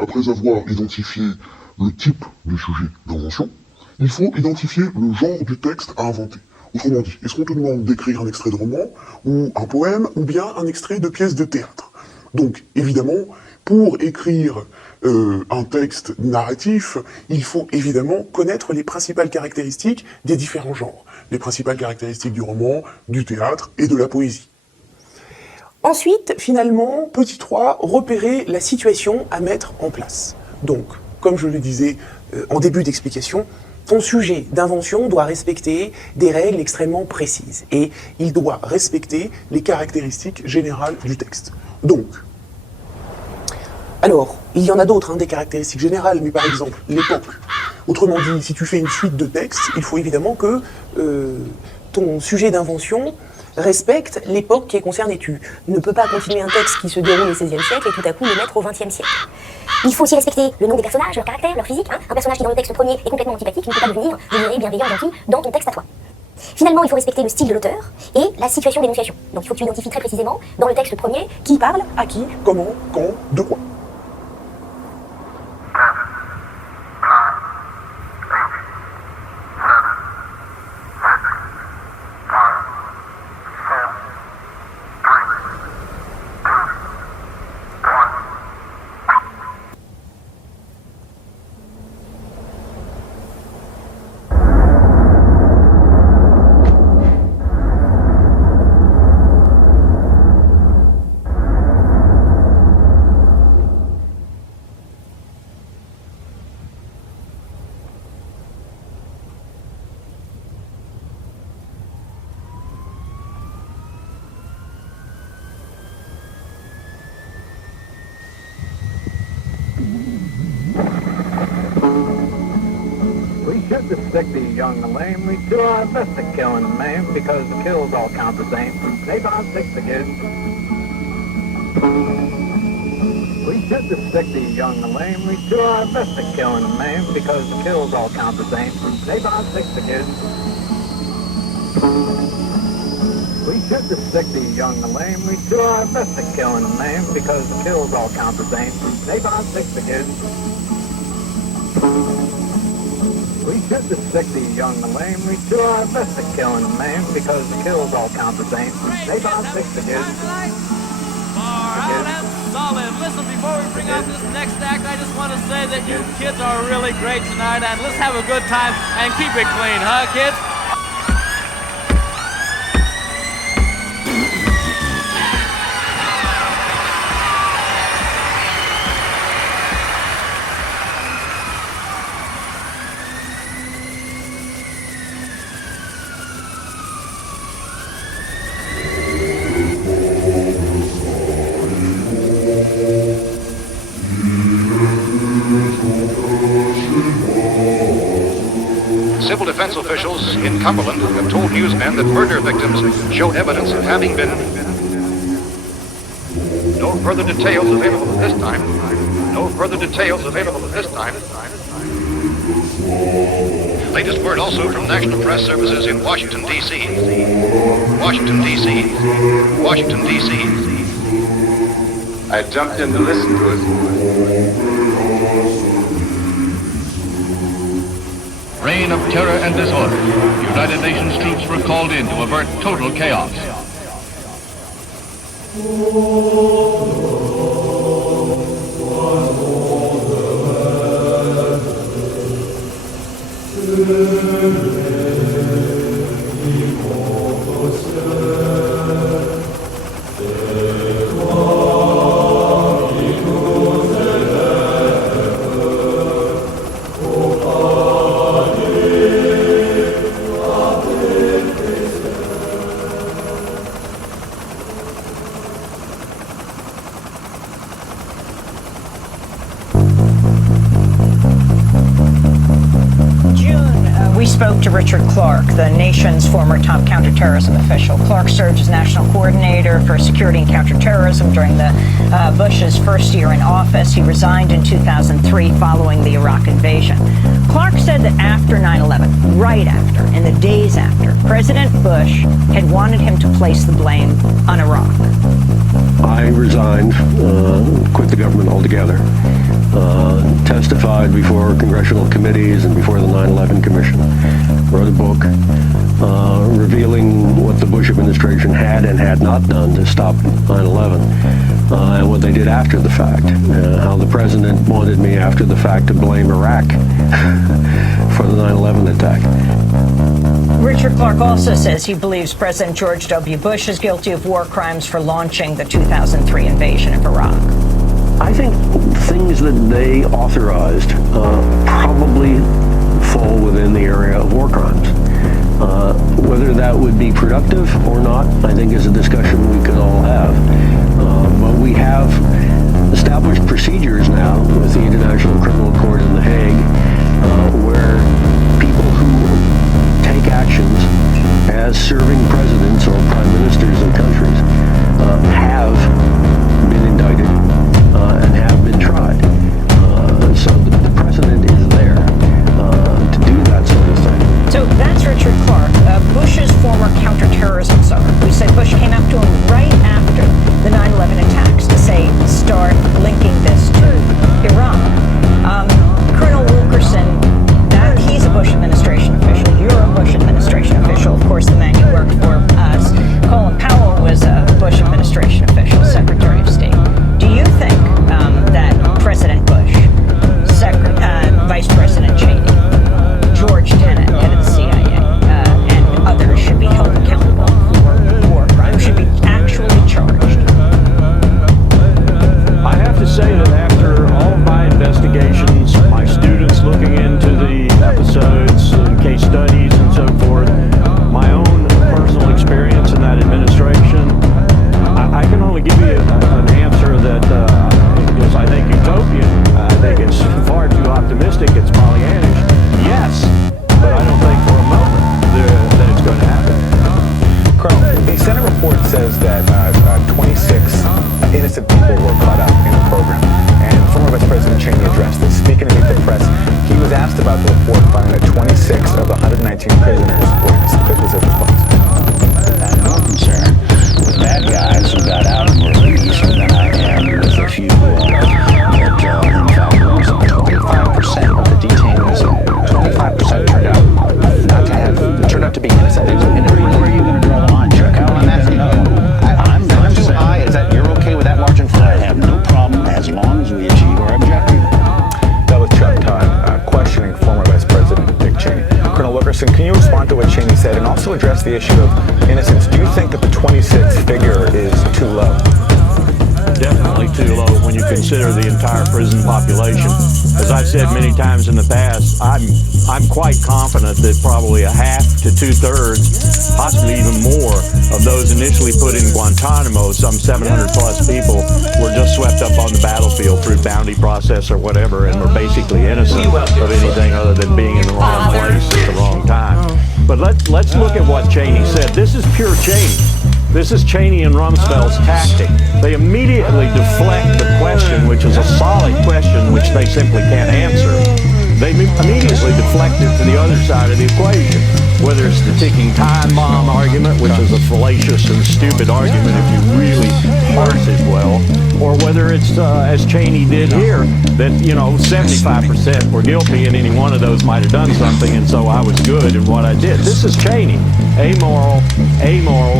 Après avoir identifié le type de sujet d'invention, il faut identifier le genre du texte à inventer. Autrement dit, est-ce qu'on te demande d'écrire un extrait de roman, ou un poème, ou bien un extrait de pièce de théâtre? Donc, évidemment, pour écrire un texte narratif, il faut évidemment connaître les principales caractéristiques des différents genres, les principales caractéristiques du roman, du théâtre et de la poésie. Ensuite, finalement, petit 3, repérer la situation à mettre en place. Donc, comme je le disais en début d'explication, ton sujet d'invention doit respecter des règles extrêmement précises et il doit respecter les caractéristiques générales du texte. Donc, alors, il y en a d'autres, des caractéristiques générales, mais par exemple, l'époque. Autrement dit, si tu fais une suite de textes, il faut évidemment que ton sujet d'invention respecte l'époque qui est concernée. Tu ne peux pas continuer un texte qui se déroule au XVIe siècle et tout à coup le mettre au XXe siècle. Il faut aussi respecter le nom des personnages, leur caractère, leur physique. Un personnage qui dans le texte premier est complètement antipathique ne peut pas devenir généré, bienveillant, gentil dans ton texte à toi. Finalement, il faut respecter le style de l'auteur et la situation d'énonciation. Donc il faut que tu identifies très précisément dans le texte premier qui parle, à qui, comment, quand, de quoi. To stick the young and lame, we do our best to kill and maim, because the kills all count the same. They bound six the kids. We should to stick the young and lame, we do our best to kill and maim, because the kills all count the same. They bound six the kids. We should to stick the young and lame, we do our best to kill and maim, because the kills all count the same. They bound six the kids. We should to stick the young and lame, we do our best to kill and maim, because the kills all count the same. They bound six the kids. Far out and solid. Listen, before we bring out this next act, I just want to say that you kids are really great tonight, and let's have a good time and keep it clean, huh, kids? Civil defense officials in Cumberland have told newsmen that murder victims show evidence of having been. No further details available at this time. No further details available at this time. Latest word also from National Press Services in Washington, D.C. Washington, D.C. Washington, D.C. I jumped in to listen to it. Reign of terror and disorder. United Nations troops were called in to avert total chaos. Spoke to Richard Clark, the nation's former top counterterrorism official. Clark served as national coordinator for security and counterterrorism during the Bush's first year in office. He resigned in 2003 following the Iraq invasion. Clark said that after 9/11, right after, in the days after, President Bush had wanted him to place the blame on Iraq. I resigned, quit the government altogether. testified before congressional committees and before the 9/11 Commission, wrote a book revealing what the Bush administration had and had not done to stop 9/11, and what they did after the fact, how the president wanted me after the fact to blame Iraq for the 9/11 attack. Richard Clarke also says he believes President George W. Bush is guilty of war crimes for launching the 2003 invasion of Iraq. I think things that they authorized probably fall within the area of war crimes. Whether that would be productive or not, I think is a discussion we could all have. But we have established procedures now with the International Criminal Court in The Hague where people who take actions as serving presidents or prime ministers of countries have been indicted and have been tried. So the precedent is there to do that sort of thing. So that's Richard Clarke, Bush's former counterterrorism czar. We said Bush came up to him right after the 9/11 attacks to say, start linking this to Iran. Colonel Wilkerson, he's a Bush administration official. You're a Bush administration official. Of course, the man you work for, Colin Powell, was a Bush administration official, Secretary of State. Do you think that President Bush, Vice President Cheney, George Tenet, head of the CIA, and others should be held accountable for war crimes, should be actually charged? I have to say that after all of my investigations, my students looking into the episodes and case studies and so forth, my own personal experience in that administration, I can only give you an answer that is, I think, utopian. I think it's far too optimistic. It's Pollyannish. Yes, but I don't think for a moment that it's going to happen. Colonel, the Senate report says that 26 innocent people were caught up in the program, and former Vice President Cheney addressed this. Speaking to the press, he was asked about the report, finding that 26 of the 119 prisoners were innocent. This was his response. I'm more concerned with bad guys who got out and were released than I am with a few that, in fact, most of the 25% of the detainees, 25% turned out to be innocent. Where are you going to draw the line, Chuck? How on that? I'm too high. Is that you're okay with that margin? I have no problem as long as we achieve our objective. That was Chuck Todd questioning former Vice President Dick Cheney. Colonel Wilkerson, can you respond to what Cheney said and also address the issue of innocence? Do you think that the 26 figure is too low? Definitely too low when you consider the entire prison population. As I've said many times in the past, I'm quite confident that probably a half to 2/3, possibly even more, of those initially put in Guantanamo, some 700 plus people, were just swept up on the battlefield through bounty process or whatever, and were basically innocent of anything other than being in the wrong place at the wrong time. But let's look at what Cheney said. This is pure Cheney. This is Cheney and Rumsfeld's tactic. They immediately deflect the question, which is a solid question which they simply can't answer. They immediately deflect it to the other side of the equation, whether it's the ticking time bomb argument, which is a fallacious and stupid argument if you really parse it well, or whether it's, as Cheney did here, that, 75% were guilty and any one of those might have done something, and so I was good in what I did. This is Cheney. Amoral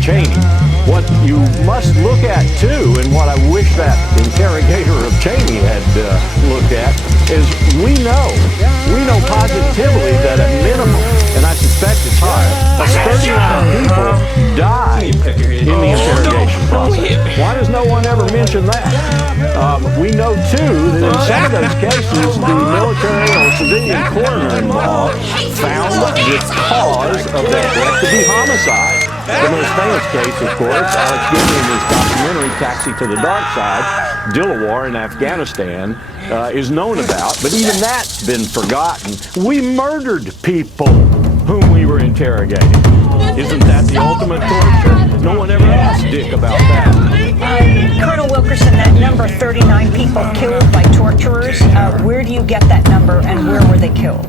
Cheney. What you must look at, too, and what I wish that interrogator of Cheney had looked at, is we know positively that at minimum, and I suspect it's higher, 39 people died in the interrogation process. Why does no one ever mention that? We know, too, that in some of those cases, the military or civilian coroner involved found the cause of that death to be homicide. The most famous case, of course, Alex Gibney in his documentary Taxi to the Dark Side, Dilawar in Afghanistan, is known about, but even that's been forgotten. We murdered people whom we were interrogating. Isn't that the ultimate torture? No one ever asked Dick about that. Colonel Wilkerson, that number, 39 people killed by torturers, where do you get that number and where were they killed?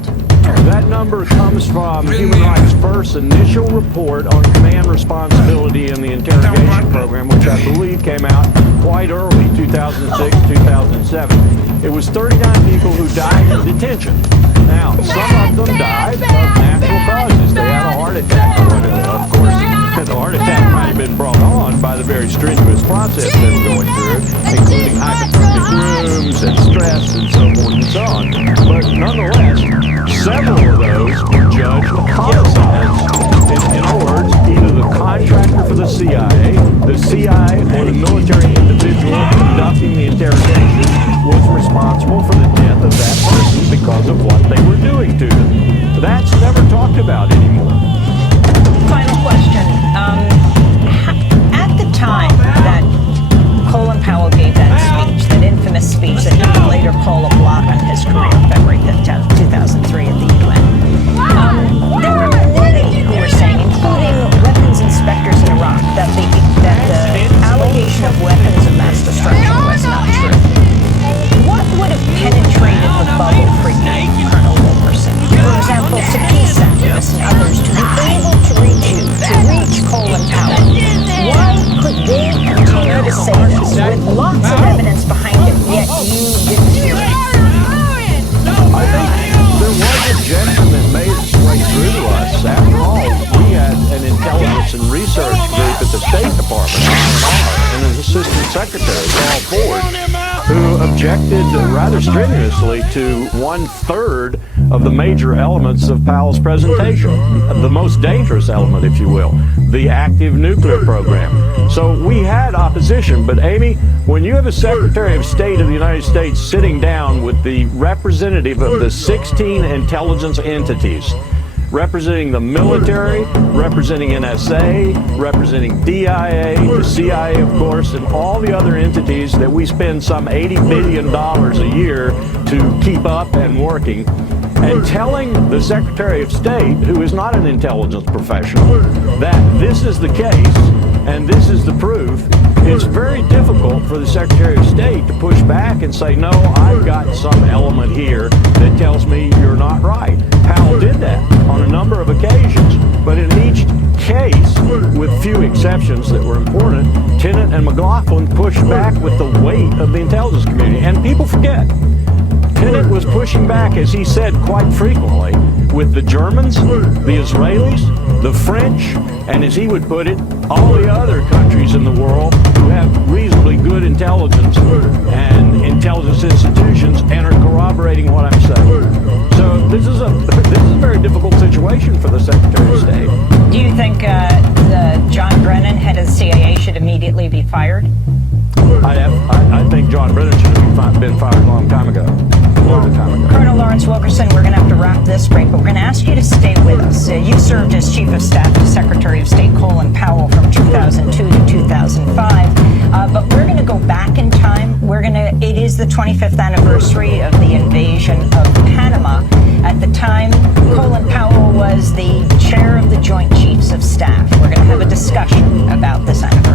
That number comes from Human Rights First's initial report on command responsibility in the interrogation program, which I believe came out quite early, 2006, 2007. It was 39 people who died in detention. Now, some of them died of natural causes. They had a heart attack. Of course, the heart attack might have been brought on by the very strenuous process they were going through, including hypothermic rooms and stress and so forth and so on. But nonetheless, several of those were judged homicides. In other words, either the contractor for the CIA or the military individual conducting the interrogation was responsible for the death of that person because of what they were doing to them. That's never talked about anymore. Final question. At the time that Colin Powell gave that speech, that infamous speech that he would later call a blot on his career, February 5th, 2003 at the UN, there were many who were saying, including weapons inspectors in Iraq, that the allegation of weapons of mass destruction was not true. What would have penetrated the bubble for you, Colonel Wilkerson? For example, to peace activists and others to be able to reach you, to reach Colin Powell. Why could they continue to say this with lots of evidence behind it, yet you didn't hear it? I think there was objection that made its way through to us. After all, we had an intelligence and research group at the State Department, and an assistant secretary, Paul Ford, who objected rather strenuously to 1/3 of the major elements of Powell's presentation, the most dangerous element, if you will, the active nuclear program. So we had opposition, but Amy, when you have a Secretary of State of the United States sitting down with the representative of the 16 intelligence entities, representing the military, representing NSA, representing DIA, the CIA, of course, and all the other entities that we spend some $80 billion a year to keep up and working, and telling the Secretary of State, who is not an intelligence professional, that this is the case and this is the proof, it's very difficult for the Secretary of State to push back and say, no, I've got some element here that tells me you're not right. Powell did that on a number of occasions, but in each case, with few exceptions that were important, Tenet and McLaughlin pushed back with the weight of the intelligence community. And people forget, Tenet was pushing back, as he said quite frequently, with the Germans, the Israelis, the French, and as he would put it, all the other countries in the world who have reasonably good intelligence and intelligence institutions and are corroborating what I'm saying. So this is a very difficult situation for the Secretary of State. Do you think John Brennan, head of the CIA, should immediately be fired? I think John Brennan should have been fired a long time ago. Colonel Lawrence Wilkerson, we're going to have to wrap this break, but we're going to ask you to stay with us. You served as Chief of Staff to Secretary of State Colin Powell from 2002 to 2005, but we're going to go back in time. It is the 25th anniversary of the invasion of Panama. At the time, Colin Powell was the chair of the Joint Chiefs of Staff. We're going to have a discussion about this anniversary.